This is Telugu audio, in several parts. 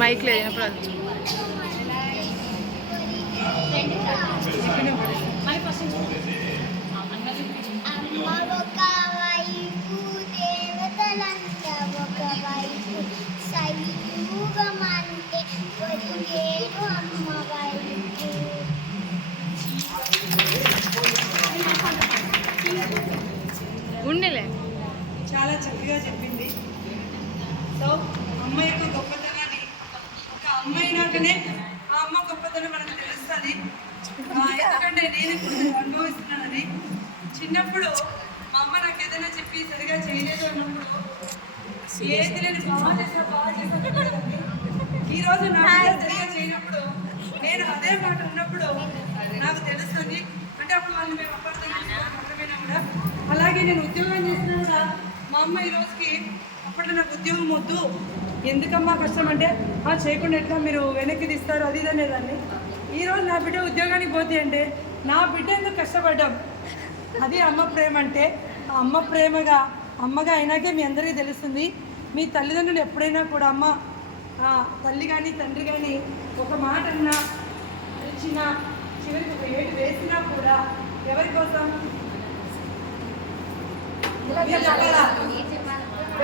మైక్ లేనప్పుడు ఉండలే. చాలా చక్కగా చెప్పింది. సో అమ్మ యొక్క గొప్పతనాన్ని ఒక అమ్మాయి నాకనే ఆ అమ్మ గొప్పతనం మనకు తెలుస్తుంది. ఎందుకంటే నేను ఇప్పుడు అనుభవిస్తున్నానని. చిన్నప్పుడు మా అమ్మ నాకు ఏదైనా చెప్పి సరిగా చేయలేదు అన్నప్పుడు ఏది నేను బాగా చేసా ఈరోజు నాకు సరిగా చేయనప్పుడు నేను అదే మాట ఉన్నప్పుడు నాకు తెలుస్తుంది. అంటే అప్పుడు వాళ్ళు మేము అప్పటికైనా కూడా అలాగే నేను ఉద్యోగం చేసినా కూడా మా అమ్మ ఈ రోజుకి అప్పట్లో నాకు ఉద్యోగం వద్దు, ఎందుకమ్మా కష్టం అంటే చేయకుండా ఎట్లా మీరు వెనక్కి తీస్తారు అది ఇది అనేదాన్ని. ఈరోజు నా బిడ్డ ఉద్యోగానికి పోతే అంటే నా బిడ్డ ఎందుకు కష్టపడ్డాం, అది అమ్మ ప్రేమ అంటే. ఆ అమ్మ ప్రేమగా అమ్మగా అయినాకే మీ అందరికీ తెలుస్తుంది. మీ తల్లిదండ్రులు ఎప్పుడైనా కూడా అమ్మ తల్లి కానీ తండ్రి కానీ ఒక మాట అన్నా ఇచ్చిన చివరికి ఒక ఏడు వేసినా కూడా ఎవరి కోసం,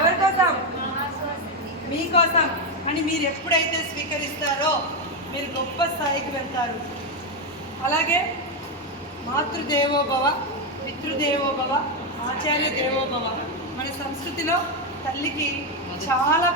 ఎవరి కోసం, మీకోసం అని మీరు ఎప్పుడైతే స్వీకరిస్తారో మీరు గొప్ప స్థాయికి వెళ్తారు. అలాగే మాతృదేవోభవ, పితృదేవోభవ, ఆచార్య దేవోభవ. మన సంస్కృతిలో తల్లికి చాలా